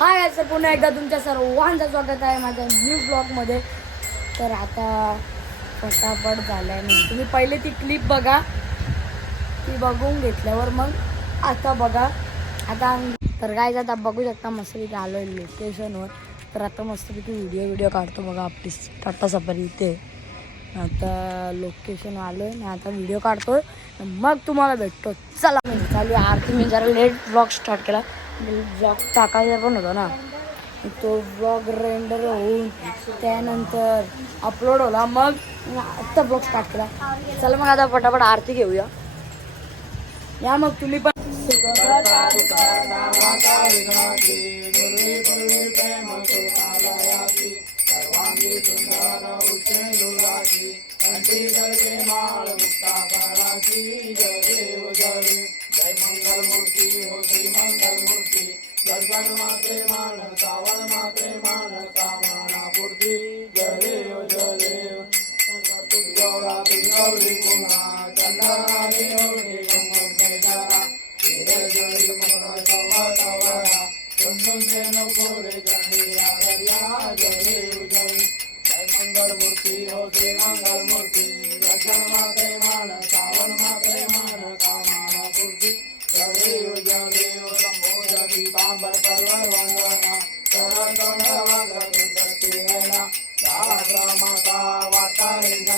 हाय असं पुन्हा एकदा तुमच्या सर्वांचं स्वागत आहे माझ्या न्यू ब्लॉगमध्ये तर आता फटाफट झालंय म्हणजे तुम्ही पहिले ती क्लिप बघा. ती बघून घेतल्यावर मग आता बघा. आता तर काय आता बघू शकता मस्तपैकी आलो आहे लोकेशनवर तर आता मस्तपैकी व्हिडिओ व्हिडिओ काढतो बघा आपली. टाटा सफारी इथे. आता लोकेशन आलो आहे आणि आता व्हिडिओ काढतो मग तुम्हाला भेटतो. चला चालू आरती मी जरा लेट ब्लॉग स्टार्ट केला. ब्लॉग टाकायचा पण होता ना. तो ब्लॉग रेंडर होऊन त्यानंतर अपलोड होला. मग आत्ता ब्लॉग स्टार्ट केला. चला मग आता पटापट आरती घेऊया. या मग तुम्ही पण.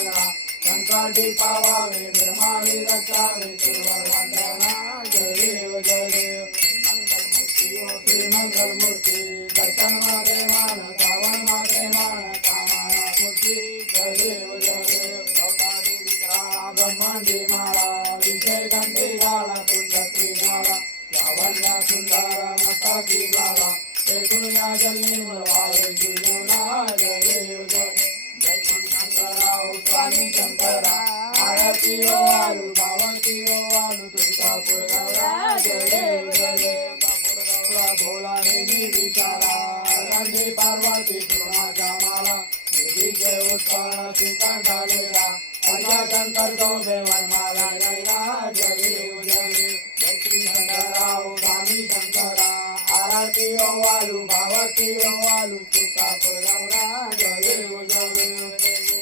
Yeah kadi pawave nirmali rakave sarvar mandala jayo jayo mangal murti o mangal murti dartan mate mana murti jayo jayo bhavadi vidra brahmandi mara gandhi gala kundatri mara yavanna sundara mataki mara Tetunya jalni mulwale jiyo na jayo Rani Chandra, Ayatiyo Alu, Bawatiyo Alu, Tukapura Raja Devale, Tukapura Bola Nidhi Vichara, Rani Parvati Puna Jamala, Nidhi Ke Uttara Sitanta Lera, Aja Varmala Jaila, Jari Ujali, Vekri Chandra, Udami Chandra, Ayatiyo Alu, Bawatiyo Alu, Tukapura Raja Devale, Tukapura Raja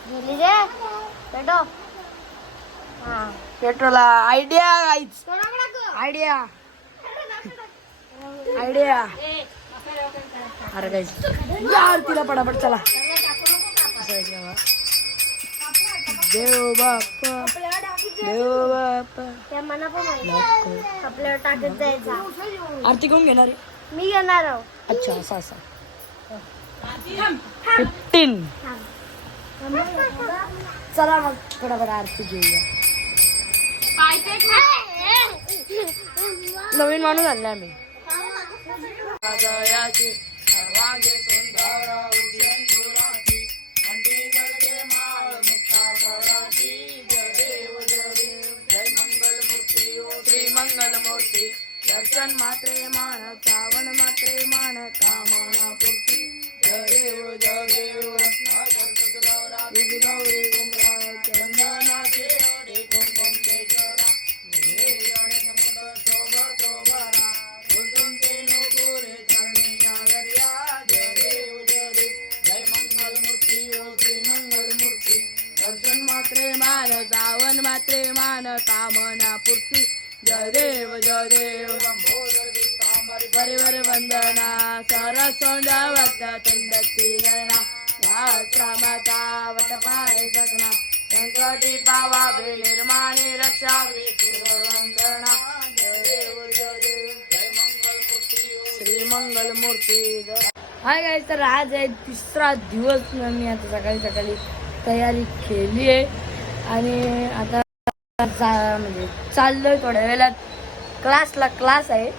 गेली रे. बेटो हा. Petrol idea गं? Idea idea अरे काहीच या आरतीला पटापट चला? देव बाप्पा. देव लवकर. आपल्याला टाकत जायचा. आरती कोण घेणार मी घेणार अच्छा असा असा. फिफ्टीन चला मग बरोबर आरती घेऊया. नवीन माणूस आणला आम्ही मान जावन मात्रे मान कामना पूर्ती जय देव। परिवर वंदना सरसोंडवत तुंडती गणना। वास्त्रमता वटपाय सकना संकटी पावावे निर्माणे रक्षावे वंदना। जय देव श्री मंगल मूर्ती हाय गाईज तर आज आहे तिसरा दिवस मी आता सकाळी सकाळी तयारी केली आहे. आणि आता जा म्हणजे चाललोय थोड्या वेळात. क्लासला क्लास आहे.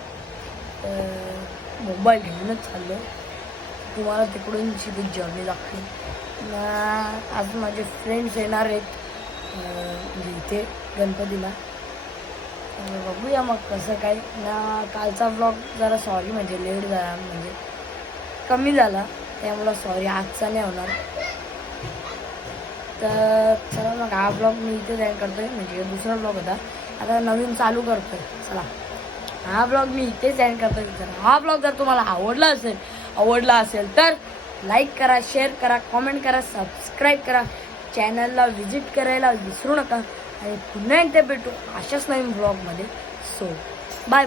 मोबाईल घेऊनच चाललो तुम्हाला तिकडून सिधी जर्नी लागते. आज माझे फ्रेंड्स येणार आहेत. म्हणजे इथे गणपतीला. बघूया मग कसं काय. ना कालचा ब्लॉग जरा सॉरी म्हणजे लेट झाला. म्हणजे कमी झाला. त्यामुळं सॉरी आजचा नाही होणार. तर चला मग हा ब्लॉग मी इथे जॉईन करतोय. म्हणजे दुसरा ब्लॉग होता. आता नवीन चालू करतोय. चला. हा ब्लॉग मी इथे जॉईन करतोय. तर हा ब्लॉग जर तुम्हाला आवडला असेल आवडला असेल तर लाईक करा शेअर करा कॉमेंट करा सबस्क्राईब करा. चॅनलला व्हिजिट करायला विसरू नका. आणि पुन्हा एकदा भेटू अशाच नवीन ब्लॉगमध्ये. So bye bye